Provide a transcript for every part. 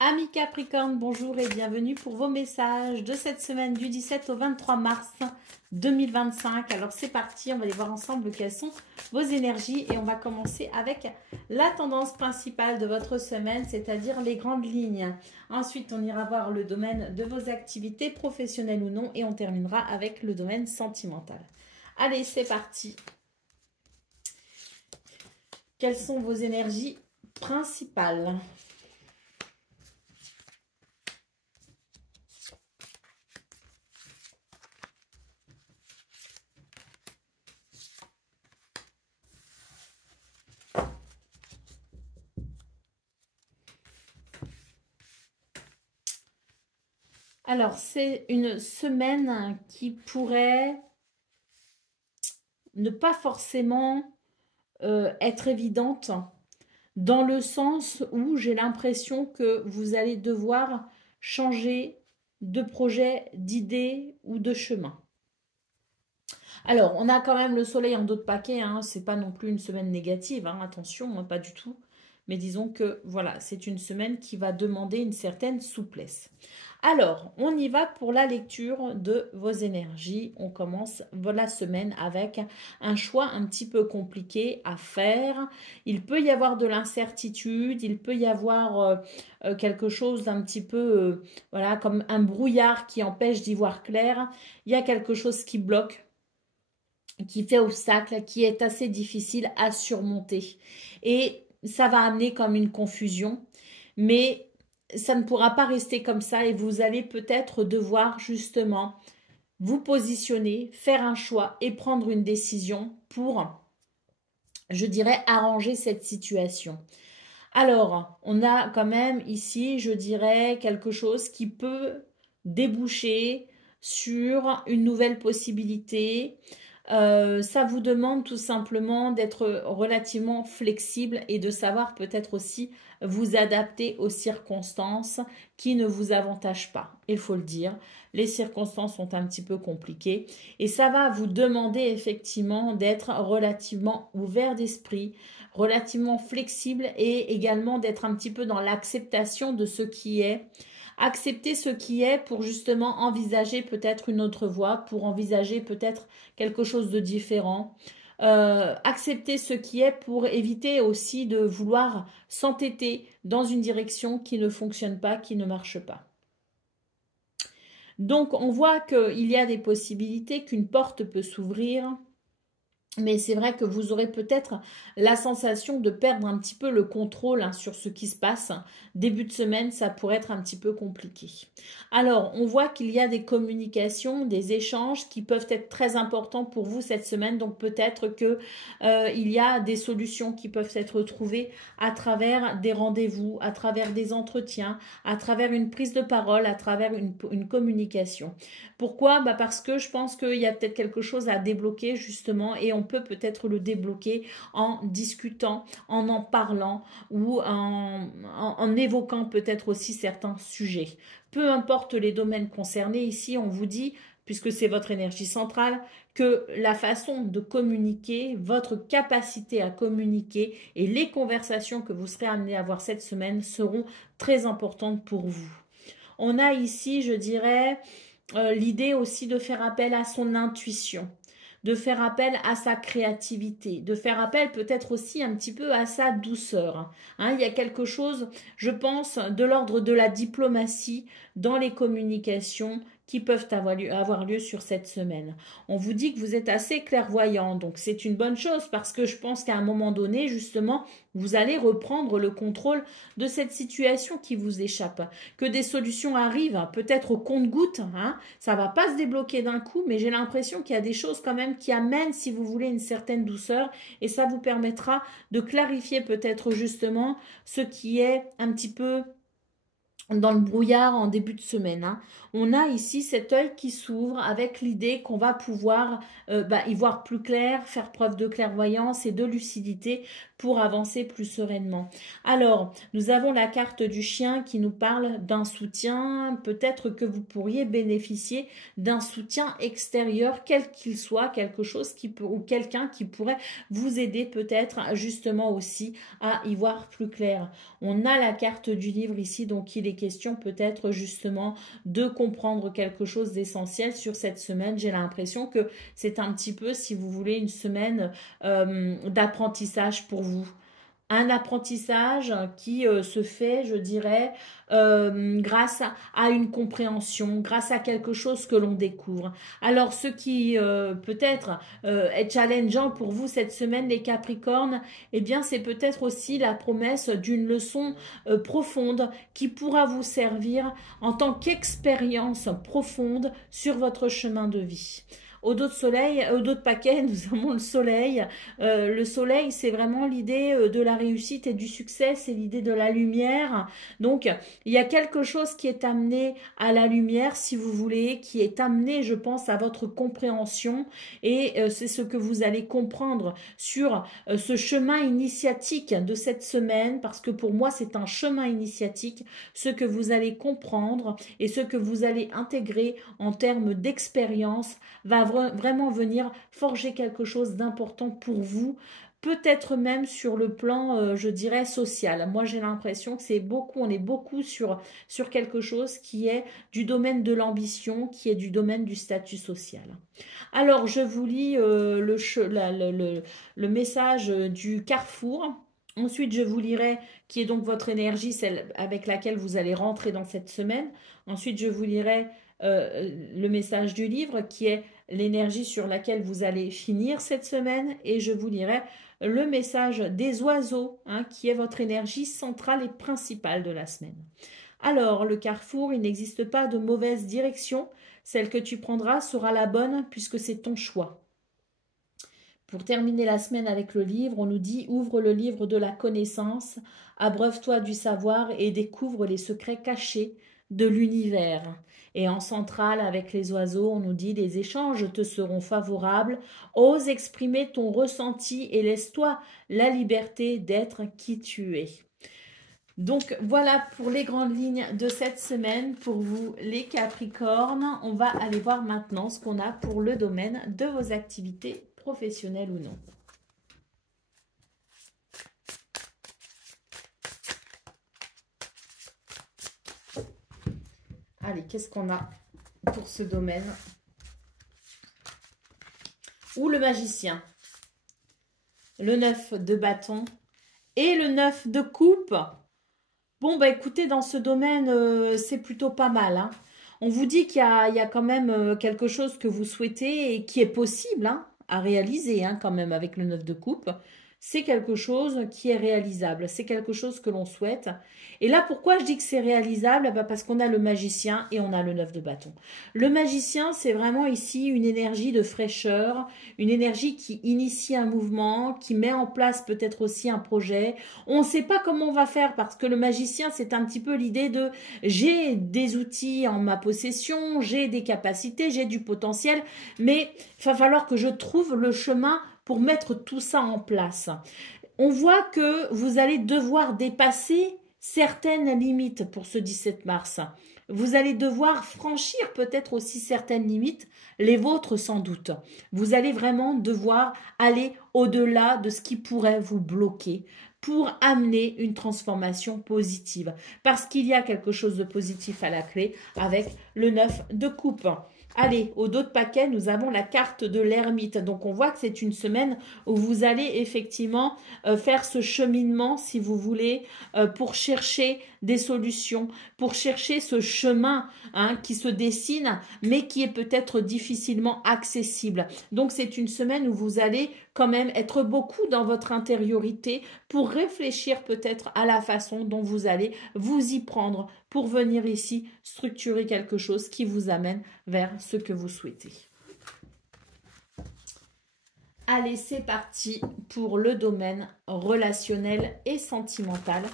Amis Capricorne, bonjour et bienvenue pour vos messages de cette semaine du 17 au 23 mars 2025. Alors c'est parti, on va aller voir ensemble quelles sont vos énergies et on va commencer avec la tendance principale de votre semaine, c'est-à-dire les grandes lignes. Ensuite, on ira voir le domaine de vos activités professionnelles ou non et on terminera avec le domaine sentimental. Allez, c'est parti. Quelles sont vos énergies principales ? Alors, c'est une semaine qui pourrait ne pas forcément être évidente dans le sens où j'ai l'impression que vous allez devoir changer de projet, d'idée ou de chemin. Alors, on a quand même le soleil en dos de paquet, hein, c'est pas non plus une semaine négative, hein, attention, hein, pas du tout. Mais disons que voilà, c'est une semaine qui va demander une certaine souplesse. Alors, on y va pour la lecture de vos énergies. On commence la semaine avec un choix un petit peu compliqué à faire. Il peut y avoir de l'incertitude, il peut y avoir quelque chose d'un petit peu, voilà, comme un brouillard qui empêche d'y voir clair. Il y a quelque chose qui bloque, qui fait obstacle, qui est assez difficile à surmonter. Et ça va amener comme une confusion, mais ça ne pourra pas rester comme ça et vous allez peut-être devoir justement vous positionner, faire un choix et prendre une décision pour, je dirais, arranger cette situation. Alors, on a quand même ici, je dirais, quelque chose qui peut déboucher sur une nouvelle possibilité. Ça vous demande tout simplement d'être relativement flexible et de savoir peut-être aussi vous adapter aux circonstances qui ne vous avantagent pas. Il faut le dire, les circonstances sont un petit peu compliquées et ça va vous demander effectivement d'être relativement ouvert d'esprit, relativement flexible et également d'être un petit peu dans l'acceptation de ce qui est. Accepter ce qui est pour justement envisager peut-être une autre voie, pour envisager peut-être quelque chose de différent. Accepter ce qui est pour éviter aussi de vouloir s'entêter dans une direction qui ne fonctionne pas, qui ne marche pas. Donc on voit qu'il y a des possibilités, qu'une porte peut s'ouvrir. Mais c'est vrai que vous aurez peut-être la sensation de perdre un petit peu le contrôle sur ce qui se passe. Début de semaine, ça pourrait être un petit peu compliqué. Alors, on voit qu'il y a des communications, des échanges qui peuvent être très importants pour vous cette semaine. Donc, peut-être que il y a des solutions qui peuvent être trouvées à travers des rendez-vous, à travers des entretiens, à travers une prise de parole, à travers une communication. Pourquoi? Parce que je pense qu'il y a peut-être quelque chose à débloquer justement et on peut peut-être le débloquer en discutant, en parlant ou en évoquant peut-être aussi certains sujets. Peu importe les domaines concernés, ici on vous dit, puisque c'est votre énergie centrale, que la façon de communiquer, votre capacité à communiquer et les conversations que vous serez amenés à avoir cette semaine seront très importantes pour vous. On a ici, je dirais, l'idée aussi de faire appel à son intuition, de faire appel à sa créativité, de faire appel peut-être aussi un petit peu à sa douceur. Hein, il y a quelque chose, je pense, de l'ordre de la diplomatie dans les communications qui peuvent avoir lieu sur cette semaine. On vous dit que vous êtes assez clairvoyant, donc c'est une bonne chose parce que je pense qu'à un moment donné, justement, vous allez reprendre le contrôle de cette situation qui vous échappe. Que des solutions arrivent, peut-être au compte-gouttes, hein, ça va pas se débloquer d'un coup, mais j'ai l'impression qu'il y a des choses quand même qui amènent, si vous voulez, une certaine douceur et ça vous permettra de clarifier peut-être justement ce qui est un petit peu dans le brouillard en début de semaine. Hein. On a ici cet œil qui s'ouvre avec l'idée qu'on va pouvoir y voir plus clair, faire preuve de clairvoyance et de lucidité pour avancer plus sereinement. Alors, nous avons la carte du chien qui nous parle d'un soutien. Peut-être que vous pourriez bénéficier d'un soutien extérieur, quel qu'il soit, quelque chose qui peut, ou quelqu'un qui pourrait vous aider peut-être justement aussi à y voir plus clair. On a la carte du livre ici, donc il est question peut-être justement de comprendre quelque chose d'essentiel sur cette semaine. J'ai l'impression que c'est un petit peu, si vous voulez, une semaine d'apprentissage pour vous. Un apprentissage qui se fait, je dirais, grâce à une compréhension, grâce à quelque chose que l'on découvre. Alors, ce qui peut-être est challengeant pour vous cette semaine, les Capricornes, eh bien, c'est peut-être aussi la promesse d'une leçon profonde qui pourra vous servir en tant qu'expérience profonde sur votre chemin de vie. Au dos de soleil, au dos de paquet, nous avons le soleil. Le soleil, c'est vraiment l'idée de la réussite et du succès, c'est l'idée de la lumière. Donc, il y a quelque chose qui est amené à la lumière, si vous voulez, qui est amené, je pense, à votre compréhension. Et c'est ce que vous allez comprendre sur ce chemin initiatique de cette semaine, parce que pour moi, c'est un chemin initiatique, ce que vous allez comprendre et ce que vous allez intégrer en termes d'expérience va vraiment venir forger quelque chose d'important pour vous, peut-être même sur le plan, je dirais, social. Moi, j'ai l'impression que c'est beaucoup, on est beaucoup sur quelque chose qui est du domaine de l'ambition, qui est du domaine du statut social. Alors, je vous lis le message du carrefour. Ensuite, je vous lirai qui est donc votre énergie, celle avec laquelle vous allez rentrer dans cette semaine. Ensuite, je vous lirai le message du livre qui est l'énergie sur laquelle vous allez finir cette semaine et je vous lirai le message des oiseaux qui est votre énergie centrale et principale de la semaine. Alors, le carrefour, il n'existe pas de mauvaise direction. Celle que tu prendras sera la bonne puisque c'est ton choix. Pour terminer la semaine avec le livre, on nous dit « Ouvre le livre de la connaissance, abreuve-toi du savoir et découvre les secrets cachés de l'univers. » Et en centrale, avec les oiseaux, on nous dit « Les échanges te seront favorables, ose exprimer ton ressenti et laisse-toi la liberté d'être qui tu es. » Donc voilà pour les grandes lignes de cette semaine pour vous les Capricornes. On va aller voir maintenant ce qu'on a pour le domaine de vos activités professionnelles ou non. Allez, qu'est-ce qu'on a pour ce domaine? Ou le magicien, le 9 de bâton et le 9 de coupe. Bon, bah écoutez, dans ce domaine, c'est plutôt pas mal. Hein. On vous dit qu'il y a quand même quelque chose que vous souhaitez et qui est possible à réaliser quand même avec le 9 de coupe. C'est quelque chose qui est réalisable, c'est quelque chose que l'on souhaite. Et là, pourquoi je dis que c'est réalisable? Parce qu'on a le magicien et on a le 9 de bâton. Le magicien, c'est vraiment ici une énergie de fraîcheur, une énergie qui initie un mouvement, qui met en place peut-être aussi un projet. On ne sait pas comment on va faire parce que le magicien, c'est un petit peu l'idée de j'ai des outils en ma possession, j'ai des capacités, j'ai du potentiel, mais il va falloir que je trouve le chemin pour mettre tout ça en place. On voit que vous allez devoir dépasser certaines limites pour ce 17 mars. Vous allez devoir franchir peut-être aussi certaines limites, les vôtres sans doute. Vous allez vraiment devoir aller au-delà de ce qui pourrait vous bloquer pour amener une transformation positive. Parce qu'il y a quelque chose de positif à la clé avec le 9 de coupe. Allez, au dos de paquet, nous avons la carte de l'ermite. Donc, on voit que c'est une semaine où vous allez effectivement faire ce cheminement, si vous voulez, pour chercher des solutions, pour chercher ce chemin qui se dessine, mais qui est peut-être difficilement accessible. Donc, c'est une semaine où vous allez quand même être beaucoup dans votre intériorité pour réfléchir peut-être à la façon dont vous allez vous y prendre pour venir ici structurer quelque chose qui vous amène vers ce que vous souhaitez. Allez, c'est parti pour le domaine relationnel et sentimental.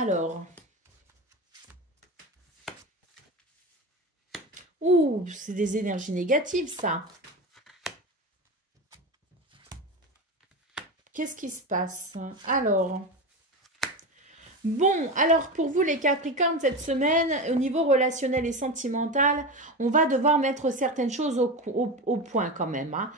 Alors, ouh, c'est des énergies négatives, ça. Qu'est-ce qui se passe? Alors, bon, alors pour vous les Capricornes, cette semaine, au niveau relationnel et sentimental, on va devoir mettre certaines choses au point quand même, hein.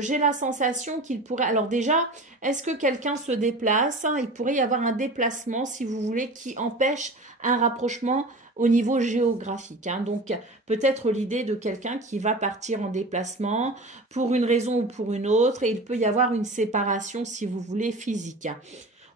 J'ai la sensation qu'il pourrait... Alors déjà, est-ce que quelqu'un se déplace, hein? Il pourrait y avoir un déplacement, si vous voulez, qui empêche un rapprochement au niveau géographique, hein. Donc peut-être l'idée de quelqu'un qui va partir en déplacement pour une raison ou pour une autre, et il peut y avoir une séparation, si vous voulez, physique.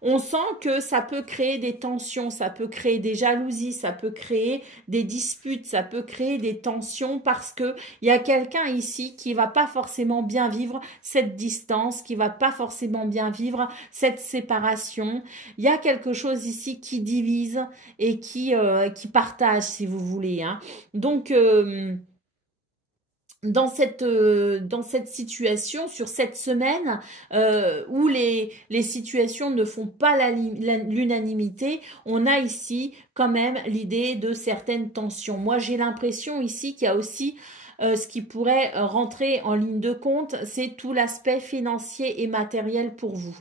On sent que ça peut créer des tensions, ça peut créer des jalousies, ça peut créer des disputes, ça peut créer des tensions parce que il y a quelqu'un ici qui va pas forcément bien vivre cette distance, qui va pas forcément bien vivre cette séparation. Il y a quelque chose ici qui divise et qui partage, si vous voulez, hein. Donc dans cette situation, sur cette semaine où les situations ne font pas l'unanimité, on a ici quand même l'idée de certaines tensions. Moi, j'ai l'impression ici qu'il y a aussi ce qui pourrait rentrer en ligne de compte, c'est tout l'aspect financier et matériel pour vous.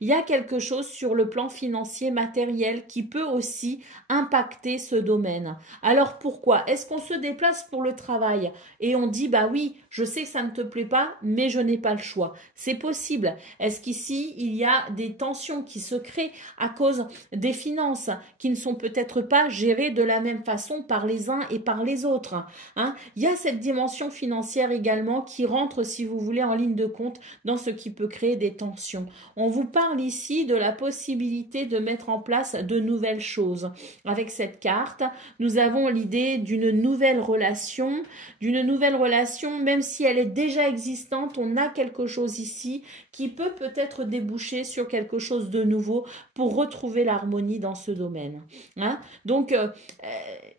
Il y a quelque chose sur le plan financier matériel qui peut aussi impacter ce domaine. Alors pourquoi? Est-ce qu'on se déplace pour le travail et on dit bah oui, je sais que ça ne te plaît pas, mais je n'ai pas le choix? C'est possible. Est-ce qu'ici il y a des tensions qui se créent à cause des finances qui ne sont peut-être pas gérées de la même façon par les uns et par les autres, hein? Il y a cette dimension financière également qui rentre, si vous voulez, en ligne de compte dans ce qui peut créer des tensions. On vous parle ici de la possibilité de mettre en place de nouvelles choses. Avec cette carte, nous avons l'idée d'une nouvelle relation, même si elle est déjà existante, on a quelque chose ici qui peut-être déboucher sur quelque chose de nouveau pour retrouver l'harmonie dans ce domaine, hein? Donc,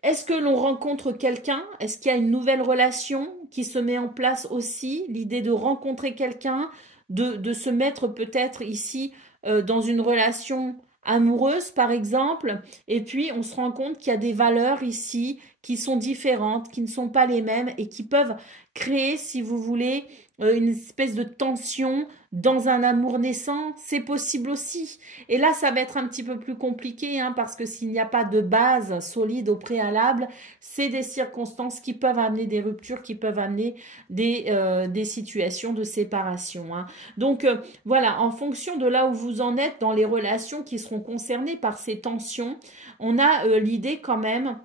est-ce que l'on rencontre quelqu'un? Est-ce qu'il y a une nouvelle relation qui se met en place aussi? L'idée de rencontrer quelqu'un, de se mettre peut-être ici dans une relation amoureuse par exemple, et puis on se rend compte qu'il y a des valeurs ici qui sont différentes, qui ne sont pas les mêmes et qui peuvent créer, si vous voulez, une espèce de tension dans un amour naissant, c'est possible aussi. Et là, ça va être un petit peu plus compliqué, hein, parce que s'il n'y a pas de base solide au préalable, c'est des circonstances qui peuvent amener des ruptures, qui peuvent amener des situations de séparation, hein. Donc, voilà, en fonction de là où vous en êtes dans les relations qui seront concernées par ces tensions, on a l'idée quand même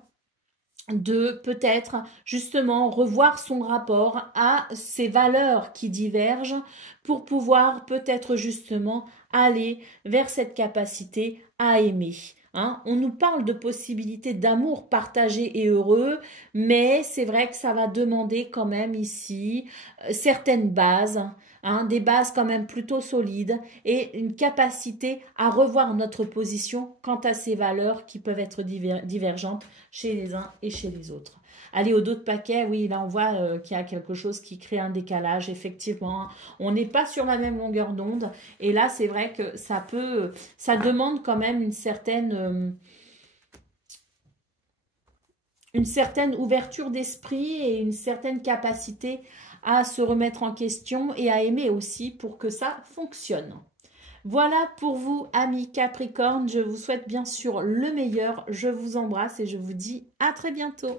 de peut-être justement revoir son rapport à ces valeurs qui divergent pour pouvoir peut-être justement aller vers cette capacité à aimer, hein. On nous parle de possibilités d'amour partagé et heureux, mais c'est vrai que ça va demander quand même ici certaines bases, hein, des bases quand même plutôt solides et une capacité à revoir notre position quant à ces valeurs qui peuvent être divergentes chez les uns et chez les autres. Allez, au dos de paquet, oui, là on voit qu'il y a quelque chose qui crée un décalage, effectivement. On n'est pas sur la même longueur d'onde. Et là, c'est vrai que ça demande quand même une certaine ouverture d'esprit et une certaine capacité à se remettre en question et à aimer aussi pour que ça fonctionne. Voilà pour vous, amis Capricorne. Je vous souhaite bien sûr le meilleur. Je vous embrasse et je vous dis à très bientôt.